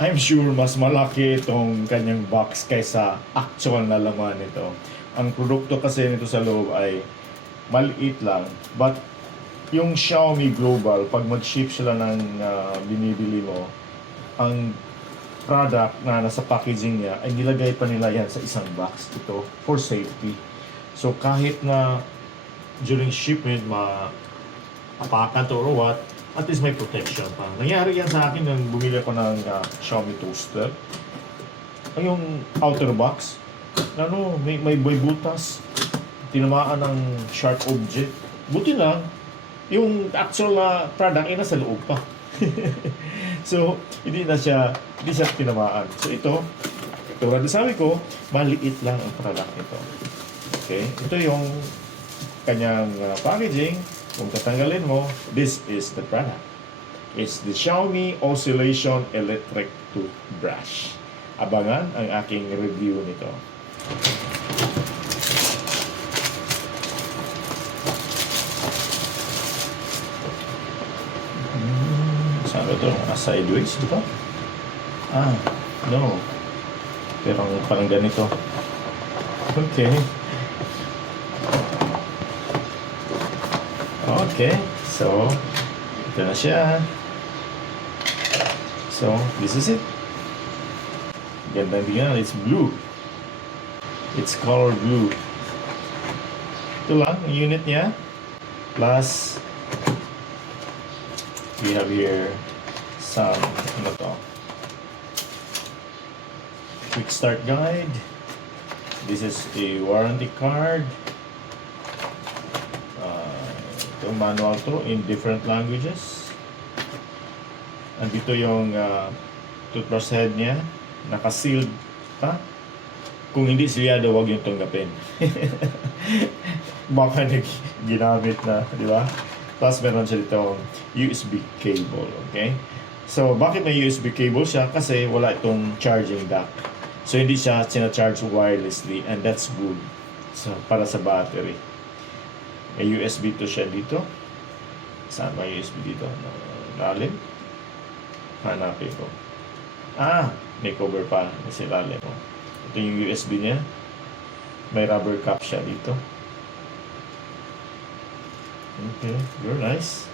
I'm sure mas malaki itong kanyang box kaysa actual na laman nito. Ang produkto kasi nito sa loob ay maliit lang. But yung Xiaomi Global, pag mag-ship sila ng binibili mo, ang product na nasa packaging niya ay nilagay pa nila yan sa isang box. Ito for safety. So kahit na during shipment apakan to or what, at least may protection pa. Nangyari yan sa akin nung bumili ako ng Xiaomi toaster. Ay, yung outer box, may butas, tinamaan ng sharp object. Buti lang, yung actual na product ay nasa loob pa. So, hindi siya tinamaan. So, ito, tulad na sabi ko, maliit lang ang product nito. Okay? Ito yung kanyang packaging. Kung tatanggalin mo, this is the product. It's the Xiaomi Oscillation Electric Toothbrush. Abangan ang aking review nito. Saan ba ito? Sideways, di ba? No. Pero parang ganito. Okay. Okay, so ito na siya. So, this is it. Ganda din, it's blue. It's color blue. Ito lang, yung unit niya. Plus, we have here some, ano to? Quick start guide. This is a warranty card. Itong manual to in different languages. Andito yung toothbrush head niya. Naka-sealed pa. Kung hindi siyado, huwag yung tanggapin. Baka ginamit na, di ba? Plus meron siya dito USB cable, okay? So, bakit may USB cable siya? Kasi wala itong charging dock. So, hindi siya sinacharge wirelessly and that's good. So, para sa battery. May USB to siya dito. Saan ba USB dito? Lalim? Hanapin ko. May cover pa sa lalim mo. Ito yung USB niya. May rubber cap siya dito. Okay, very nice.